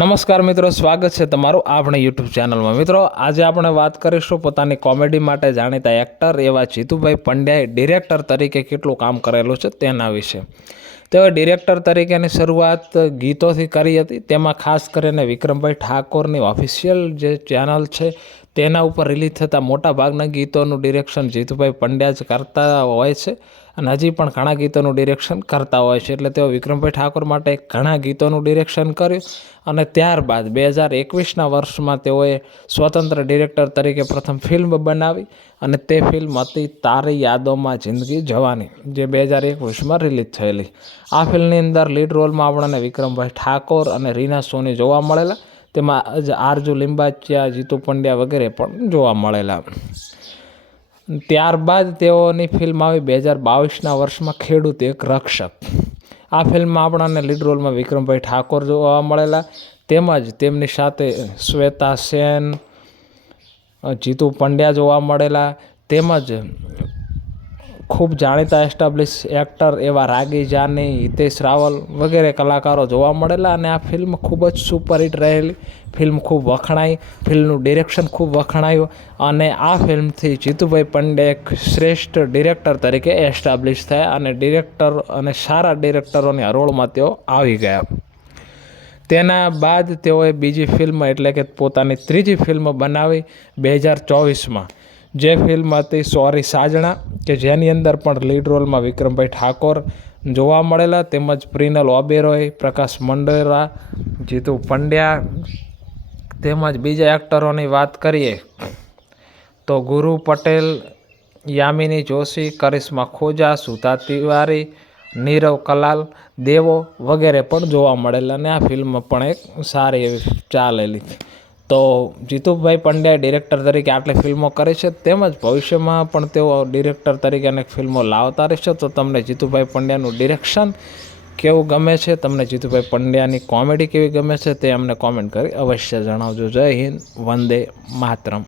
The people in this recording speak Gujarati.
નમસ્કાર મિત્રો, સ્વાગત છે તમારું આપણી યુટ્યુબ ચેનલમાં। મિત્રો, આજે આપણે વાત કરીશું પોતાની કોમેડી માટે જાણીતા એક્ટર એવા જીતુભાઈ પંડ્યાએ ડિરેક્ટર તરીકે કેટલું કામ કરેલું છે તેના વિશે। તેઓ ડિરેક્ટર તરીકેની શરૂઆત ગીતોથી કરી હતી। તેમાં ખાસ કરીને વિક્રમભાઈ ઠાકોરની ઓફિશિયલ જે ચેનલ છે તેના ઉપર રિલીઝ થતા મોટા ભાગના ગીતોનું ડિરેક્શન જીતુભાઈ પંડ્યા જ કરતા હોય છે અને હજી પણ ઘણા ગીતોનું ડિરેક્શન કરતા હોય છે। એટલે તેઓ વિક્રમભાઈ ઠાકોર માટે ઘણા ગીતોનું ડિરેક્શન કર્યું અને ત્યારબાદ 2021ના વર્ષમાં તેઓએ સ્વતંત્ર ડિરેક્ટર તરીકે પ્રથમ ફિલ્મ બનાવી અને તે ફિલ્મ હતી તારી યાદોમાં જિંદગી જવાની, જે 2021માં રિલીઝ થયેલી। આ ફિલ્મની અંદર લીડ રોલમાં આપણને વિક્રમભાઈ ઠાકોર અને રીના સોની જોવા મળેલા। તેમાં આરજુ લિંબાચિયા, જીતુ પંડ્યા વગેરે પણ જોવા મળેલા। ત્યારબાદ તેઓની ફિલ્મ આવી 2022ના વર્ષમાં ખેડૂત એક રક્ષક। આ ફિલ્મમાં આપણને લીડ રોલમાં વિક્રમભાઈ ઠાકોર જોવા મળેલા, તેમજ તેમની સાથે શ્વેતા સેન, જીતુ પંડ્યા જોવા મળેલા, તેમજ ખૂબ જાણીતા એસ્ટાબ્લિશ એક્ટર એવા રાગી જાની, હિતેશ રાવલ વગેરે કલાકારો જોવા મળેલા। અને આ ફિલ્મ ખૂબ જ સુપરહિટ રહેલી, ફિલ્મ ખૂબ વખણાઈ, ફિલ્મનું ડિરેક્શન ખૂબ વખણાયું અને આ ફિલ્મથી જીતુભાઈ પંડ્યા એક શ્રેષ્ઠ ડિરેક્ટર તરીકે એસ્ટાબ્લિશ થયા અને ડિરેક્ટર અને સારા ડિરેક્ટરોની હરોળમાં તેઓ આવી ગયા। તેના બાદ તેઓએ બીજી ફિલ્મ એટલે કે પોતાની ત્રીજી ફિલ્મ બનાવી 2024માં, જે ફિલ્મ હતી સોરી સાજણા, કે જેની અંદર પણ લીડ રોલમાં વિક્રમભાઈ ઠાકોર જોવા મળેલા, તેમજ પ્રિનલ ઓબેરોય, પ્રકાશ મંડેરા, જીતુ પંડ્યા, તેમજ બીજા એક્ટરોની વાત કરીએ તો ગુરુ પટેલ, યામિની જોશી, કરિશ્મા ખોજા, સુધા તિવારી, નીરવ કલાલ, દેવો વગેરે પણ જોવા મળેલા અને આ ફિલ્મ પણ એક સારી એવી ચાલેલી। તો જીતુભાઈ પંડ્યાએ ડિરેક્ટર તરીકે આટલી ફિલ્મો કરી છે, તેમજ ભવિષ્યમાં પણ તેઓ ડિરેક્ટર તરીકે અનેક ફિલ્મો લાવતા રહેશે। તો તમને જીતુભાઈ પંડ્યાનું ડિરેક્શન કેવું ગમે છે, તમને જીતુભાઈ પંડ્યાની કોમેડી કેવી ગમે છે તે અમને કોમેન્ટ કરી અવશ્ય જણાવજો। જય હિન્દ, વંદે માતરમ।